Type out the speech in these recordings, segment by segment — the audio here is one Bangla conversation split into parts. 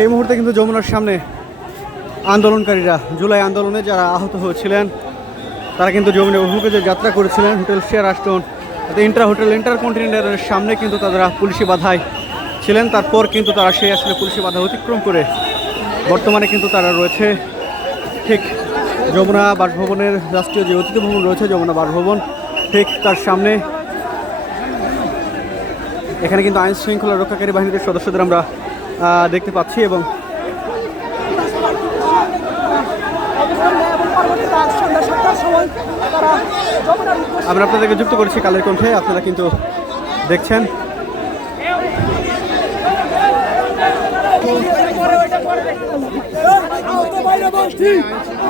এই মুহূর্তে কিন্তু যমুনার সামনে আন্দোলনকারীরা, জুলাই আন্দোলনে যারা আহত হয়েছিলেন, তারা কিন্তু যমুনা অভিমুখে যে যাত্রা করেছিলেন, হোটেল শেয়ার আস্টন ইন্টার হোটেল ইন্টার কন্টিনেন্টারের সামনে কিন্তু তারা পুলিশি বাধায় ছিলেন। তারপর কিন্তু তারা সেই আসলে পুলিশি বাধা অতিক্রম করে বর্তমানে কিন্তু তারা রয়েছে। ঠিক যমুনা বাসভবনের রাষ্ট্রীয় যে অতিথি ভবন রয়েছে, যমুনা বাসভবন ঠিক তার সামনে। এখানে কিন্তু আইন শৃঙ্খলা রক্ষাকারী বাহিনীর সদস্যদের আমরা দেখতে পাচ্ছি এবং আমরা আপনাদেরকে যুক্ত করেছি কালের কণ্ঠে, আপনারা কিন্তু দেখছেন।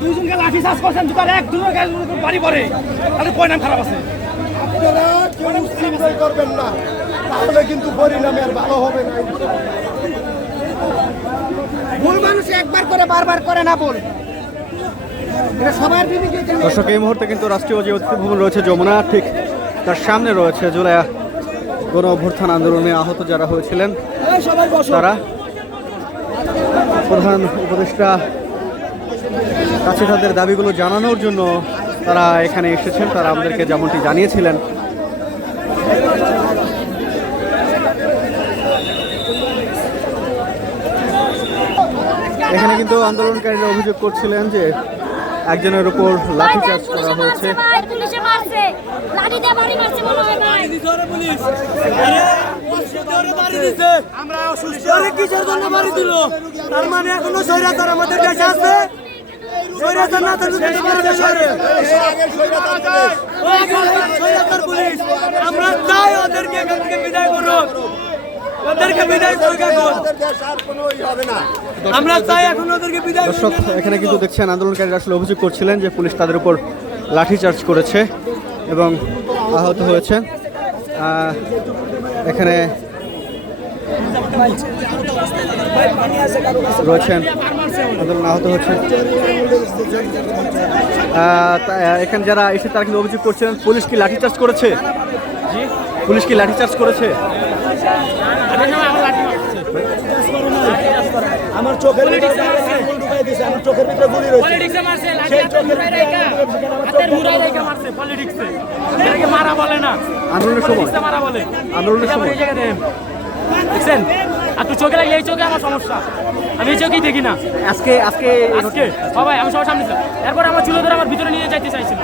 দুইজনকে লাঠি চার্জ করছেন দুটার এক বাড়ি পরিণাম খারাপ আছে আপনারা কেউ চিন্তাই করবেন না তাহলে কিন্তু পরিণামে ভালো হবে না ভুল মানুষ একবার করে বারবার করে না বল। দর্শক এই মুহূর্তে কিন্তু রাষ্ট্রীয় যে অতিথি ভবন রয়েছে যমুনা ঠিক তার সামনে রয়েছে জুলাই গণ অভ্যুত্থান আন্দোলনে আহত যারা হয়েছিলেন, তারা প্রধান উপদেষ্টা কাছে তাদের দাবিগুলো জানানোর জন্য তারা এখানে এসেছেন, তারা আমাদেরকে যেমনটি জানিয়েছিলেন। এখানে কিন্তু আন্দোলনকারীরা অভিযোগ করছিলেন যে একজনের উপর লাঠিচার্জ করা হয়েছে। মনে হয় আমরা সুস্থ কিসের জন্য মারি দিল? তার মানে এখনও আমাদের দেশে আছে? না আমাদের পুলিশ। আমরা চাই ওদেরকে এখান থেকে বিদায় করুক। ওদেরকে বিদায় করুক এখন। দেশ আর কোনো ই হবে না। আমরা চাই এখন ওদেরকে বিদায় দর্শক এখানে কিন্তু দেখছেন আন্দোলনকারীরা আসলে অভিযোগ করছিলেন যে পুলিশ তাদের উপর লাঠিচার্জ করেছে এবং আহত হয়েছে। আহ, এখানে রয়েছেন আহত তা- এখানে যারা এসে তারা কিন্তু অভিযোগ করছেন পুলিশ কি লাঠিচার্জ করেছে? পুলিশ কি লাঠিচার্জ করেছে? আমার চোখের ভিতরে গুলি ঢুকাই আমার চোখের ভিতরে গুলি রয়েছে। পলিটিক্সে মারছে। লাঠি হাতে মুড়াই রেখা হাতের মুড়াই রেখা মারছে পলিটিক্সে এটাকে মারা বলে না। আন্দোলনের সময়। পলিটিক্সে মারা বলে। আন্দোলনের সময়। দেখছেন? তুই চোখে লাগলে এই চোখে আমার সমস্যা। আমি এই চোখেই দেখি না। আজকে আজকে আজকে? সবাই আমি সবার সামনে এরপর আমার চুলো ধরে আমার ভিতরে নিয়ে যাইতে চাইছিল